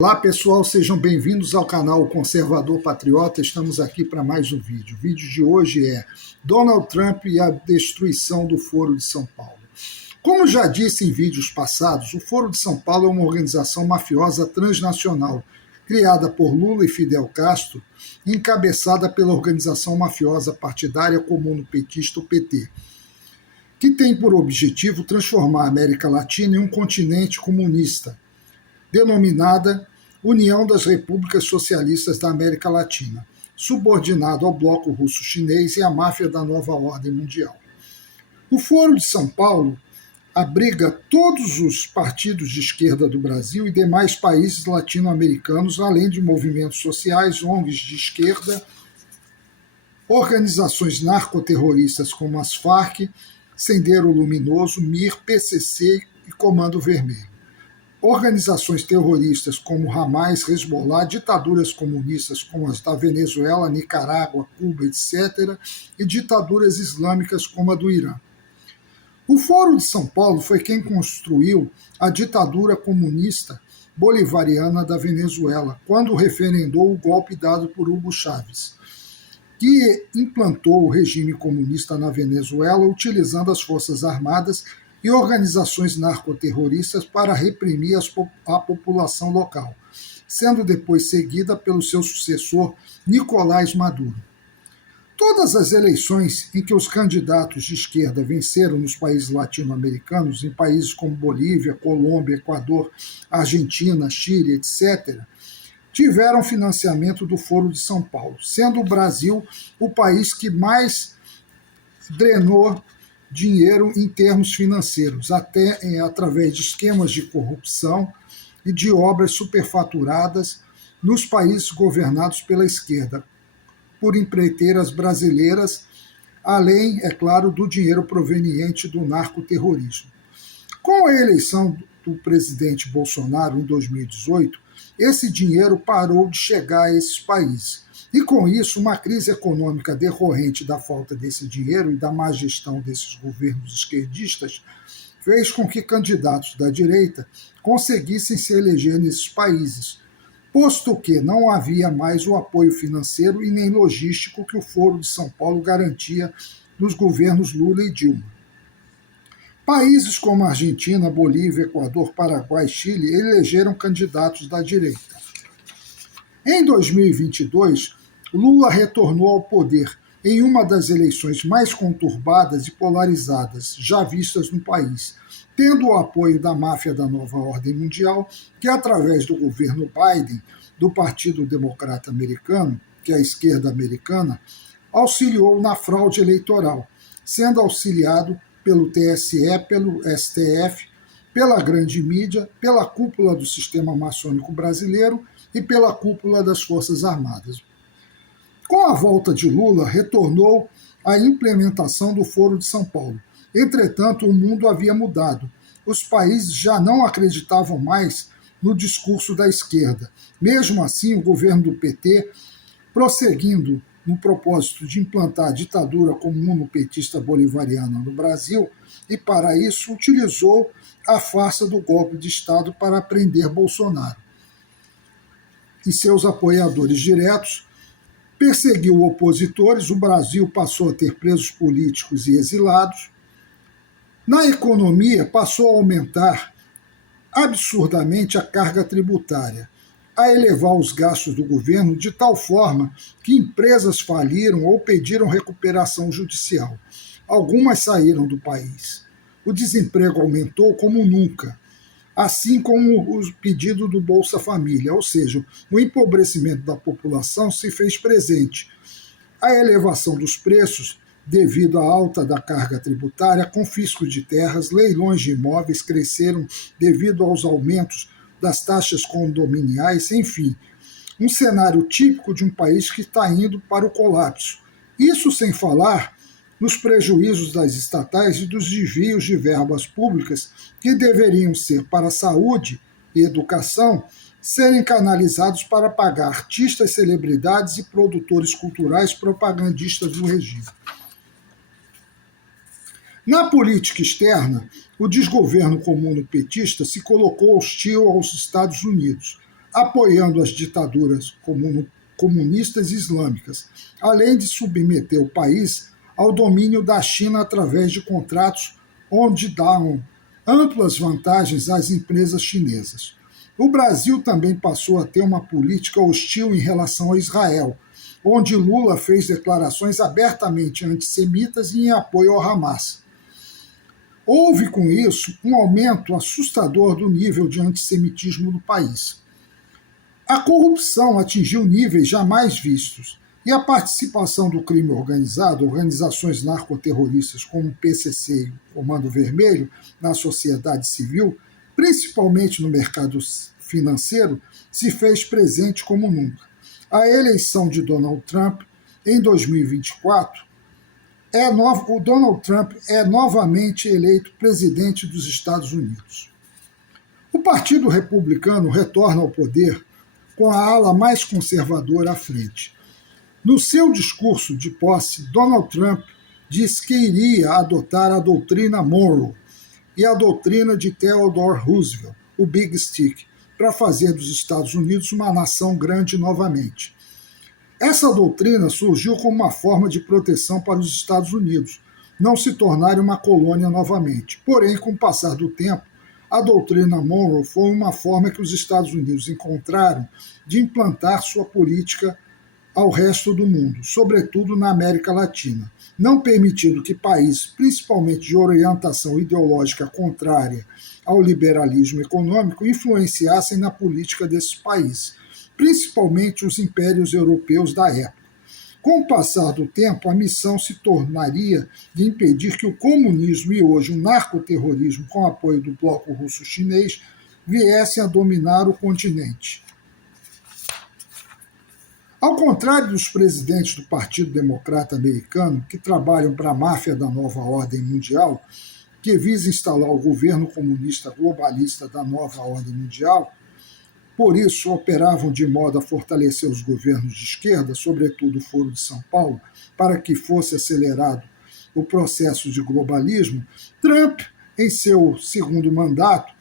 Olá pessoal, sejam bem-vindos ao canal Conservador Patriota. Estamos aqui para mais um vídeo. O vídeo de hoje é Donald Trump e a destruição do Foro de São Paulo. Como já disse em vídeos passados, o Foro de São Paulo é uma organização mafiosa transnacional, criada por Lula e Fidel Castro, encabeçada pela organização mafiosa partidária comunopetista, o PT, que tem por objetivo transformar a América Latina em um continente comunista, denominada União das Repúblicas Socialistas da América Latina, subordinado ao bloco russo-chinês e à máfia da nova ordem mundial. O Foro de São Paulo abriga todos os partidos de esquerda do Brasil e demais países latino-americanos, além de movimentos sociais, ONGs de esquerda, organizações narcoterroristas como as Farc, Sendero Luminoso, MIR, PCC e Comando Vermelho. Organizações terroristas como Hamas, Hezbollah, ditaduras comunistas como as da Venezuela, Nicarágua, Cuba, etc., e ditaduras islâmicas como a do Irã. O Foro de São Paulo foi quem construiu a ditadura comunista bolivariana da Venezuela, quando referendou o golpe dado por Hugo Chávez, que implantou o regime comunista na Venezuela utilizando as forças armadas e organizações narcoterroristas para reprimir a população local, sendo depois seguida pelo seu sucessor Nicolás Maduro. Todas as eleições em que os candidatos de esquerda venceram nos países latino-americanos, em países como Bolívia, Colômbia, Equador, Argentina, Chile, etc., tiveram financiamento do Foro de São Paulo, sendo o Brasil o país que mais drenou dinheiro em termos financeiros, até através de esquemas de corrupção e de obras superfaturadas nos países governados pela esquerda, por empreiteiras brasileiras, além, é claro, do dinheiro proveniente do narcoterrorismo. Com a eleição do presidente Bolsonaro em 2018, esse dinheiro parou de chegar a esses países. E com isso, uma crise econômica decorrente da falta desse dinheiro e da má gestão desses governos esquerdistas fez com que candidatos da direita conseguissem se eleger nesses países, posto que não havia mais o apoio financeiro e nem logístico que o Foro de São Paulo garantia nos governos Lula e Dilma. Países como Argentina, Bolívia, Equador, Paraguai e Chile elegeram candidatos da direita. Em 2022, Lula retornou ao poder em uma das eleições mais conturbadas e polarizadas já vistas no país, tendo o apoio da máfia da nova ordem mundial, que através do governo Biden, do Partido Democrata Americano, que é a esquerda americana, auxiliou na fraude eleitoral, sendo auxiliado pelo TSE, pelo STF, pela grande mídia, pela cúpula do sistema maçônico brasileiro e pela cúpula das Forças Armadas. Com a volta de Lula, retornou a implementação do Foro de São Paulo. Entretanto, o mundo havia mudado. Os países já não acreditavam mais no discurso da esquerda. Mesmo assim, o governo do PT, prosseguindo no propósito de implantar a ditadura comunopetista bolivariana no Brasil, e para isso utilizou a farsa do golpe de Estado para prender Bolsonaro e seus apoiadores diretos, perseguiu opositores, o Brasil passou a ter presos políticos e exilados. Na economia, passou a aumentar absurdamente a carga tributária, a elevar os gastos do governo de tal forma que empresas faliram ou pediram recuperação judicial. Algumas saíram do país. O desemprego aumentou como nunca, assim como o pedido do Bolsa Família, ou seja, o empobrecimento da população se fez presente. A elevação dos preços, devido à alta da carga tributária, confisco de terras, leilões de imóveis cresceram devido aos aumentos das taxas condominiais, enfim, um cenário típico de um país que está indo para o colapso. Isso sem falar nos prejuízos das estatais e dos desvios de verbas públicas que deveriam ser para saúde e educação, serem canalizados para pagar artistas, celebridades e produtores culturais propagandistas do regime. Na política externa, o desgoverno comunopetista se colocou hostil aos Estados Unidos, apoiando as ditaduras comunistas islâmicas, além de submeter o país ao domínio da China através de contratos onde davam amplas vantagens às empresas chinesas. O Brasil também passou a ter uma política hostil em relação a Israel, onde Lula fez declarações abertamente antissemitas e em apoio ao Hamas. Houve, com isso, um aumento assustador do nível de antissemitismo no país. A corrupção atingiu níveis jamais vistos, e a participação do crime organizado, organizações narcoterroristas como o PCC e o Comando Vermelho, na sociedade civil, principalmente no mercado financeiro, se fez presente como nunca. A eleição de Donald Trump em 2024, o Donald Trump é novamente eleito presidente dos Estados Unidos. O Partido Republicano retorna ao poder com a ala mais conservadora à frente. No seu discurso de posse, Donald Trump disse que iria adotar a doutrina Monroe e a doutrina de Theodore Roosevelt, o Big Stick, para fazer dos Estados Unidos uma nação grande novamente. Essa doutrina surgiu como uma forma de proteção para os Estados Unidos, não se tornarem uma colônia novamente. Porém, com o passar do tempo, a doutrina Monroe foi uma forma que os Estados Unidos encontraram de implantar sua política ao resto do mundo, sobretudo na América Latina, não permitindo que países, principalmente de orientação ideológica contrária ao liberalismo econômico, influenciassem na política desses países, principalmente os impérios europeus da época. Com o passar do tempo, a missão se tornaria de impedir que o comunismo e hoje o narcoterrorismo, com apoio do bloco russo-chinês, viessem a dominar o continente. Ao contrário dos presidentes do Partido Democrata Americano, que trabalham para a máfia da nova ordem mundial, que visa instalar o governo comunista globalista da nova ordem mundial, por isso operavam de modo a fortalecer os governos de esquerda, sobretudo o Foro de São Paulo, para que fosse acelerado o processo de globalismo, Trump, em seu segundo mandato,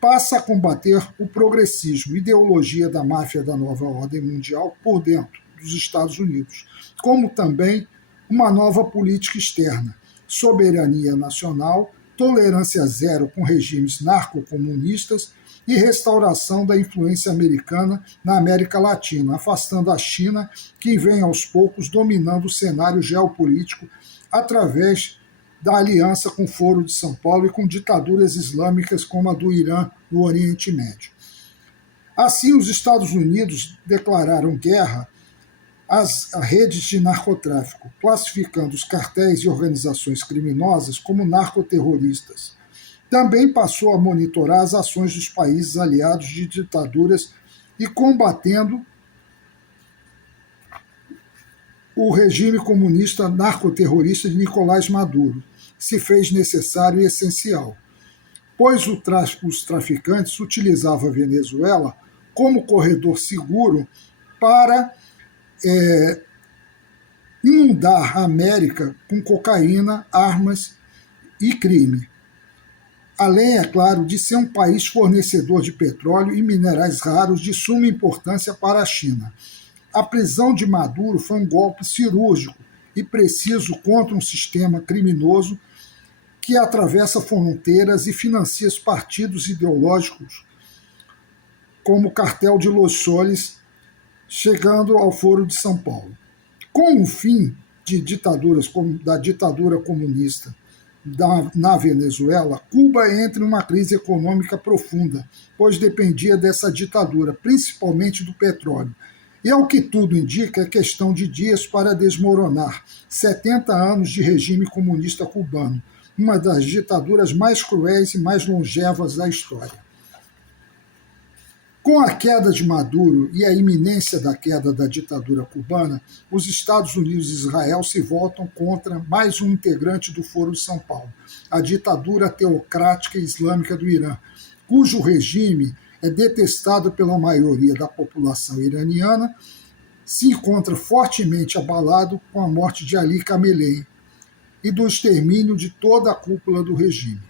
passa a combater o progressismo, ideologia da máfia da nova ordem mundial, por dentro dos Estados Unidos, como também uma nova política externa, soberania nacional, tolerância zero com regimes narcocomunistas e restauração da influência americana na América Latina, afastando a China, que vem aos poucos dominando o cenário geopolítico através da aliança com o Foro de São Paulo e com ditaduras islâmicas como a do Irã no Oriente Médio. Assim, os Estados Unidos declararam guerra às redes de narcotráfico, classificando os cartéis e organizações criminosas como narcoterroristas. Também passou a monitorar as ações dos países aliados de ditaduras e combatendo o regime comunista narcoterrorista de Nicolás Maduro. Se fez necessário e essencial, pois os traficantes utilizavam a Venezuela como corredor seguro para inundar a América com cocaína, armas e crime. Além, é claro, de ser um país fornecedor de petróleo e minerais raros de suma importância para a China. A prisão de Maduro foi um golpe cirúrgico e preciso contra um sistema criminoso que atravessa fronteiras e financia os partidos ideológicos, como o Cartel de Los Soles, chegando ao Foro de São Paulo. Com o fim de ditaduras, como da ditadura comunista na Venezuela, Cuba entra em uma crise econômica profunda, pois dependia dessa ditadura, principalmente do petróleo. E, ao que tudo indica, é questão de dias para desmoronar 70 anos de regime comunista cubano, uma das ditaduras mais cruéis e mais longevas da história. Com a queda de Maduro e a iminência da queda da ditadura cubana, os Estados Unidos e Israel se voltam contra mais um integrante do Foro de São Paulo, a ditadura teocrática e islâmica do Irã, cujo regime é detestado pela maioria da população iraniana, se encontra fortemente abalado com a morte de Ali Khamenei e do extermínio de toda a cúpula do regime.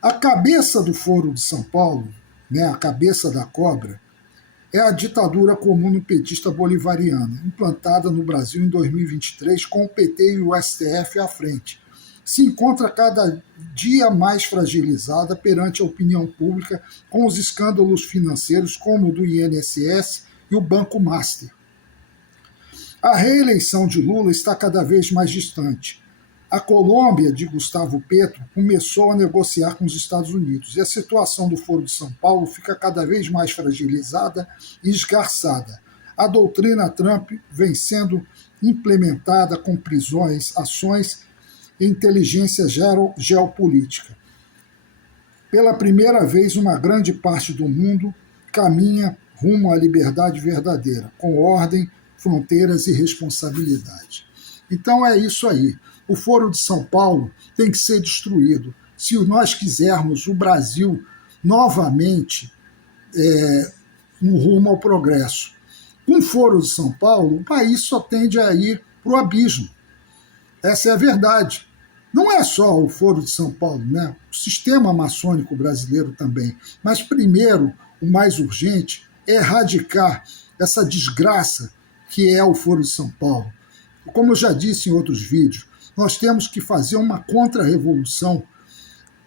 A cabeça do Foro de São Paulo, né, a cabeça da cobra, é a ditadura comuno-petista bolivariana, implantada no Brasil em 2023 com o PT e o STF à frente. Se encontra cada dia mais fragilizada perante a opinião pública com os escândalos financeiros como o do INSS e o Banco Master. A reeleição de Lula está cada vez mais distante. A Colômbia, de Gustavo Petro, começou a negociar com os Estados Unidos e a situação do Foro de São Paulo fica cada vez mais fragilizada e esgarçada. A doutrina Trump vem sendo implementada com prisões, ações e inteligência geopolítica. Pela primeira vez, uma grande parte do mundo caminha rumo à liberdade verdadeira, com ordem, fronteiras e responsabilidade. Então é isso aí. O Foro de São Paulo tem que ser destruído. Se nós quisermos o Brasil novamente no rumo ao progresso. Com o Foro de São Paulo, o país só tende a ir para o abismo. Essa é a verdade. Não é só o Foro de São Paulo, né? O sistema maçônico brasileiro também. Mas primeiro, o mais urgente é erradicar essa desgraça que é o Foro de São Paulo. Como eu já disse em outros vídeos, nós temos que fazer uma contra-revolução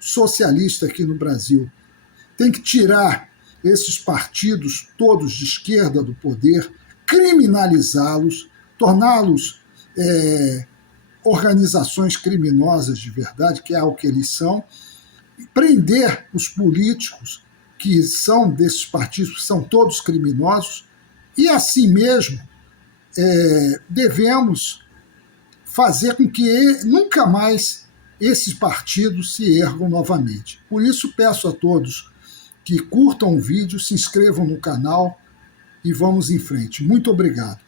socialista aqui no Brasil. Tem que tirar esses partidos todos de esquerda do poder, criminalizá-los, torná-los organizações criminosas de verdade, que é o que eles são, prender os políticos que são desses partidos, que são todos criminosos, e assim mesmo devemos fazer com que nunca mais esses partidos se ergam novamente. Por isso, peço a todos que curtam o vídeo, se inscrevam no canal e vamos em frente. Muito obrigado.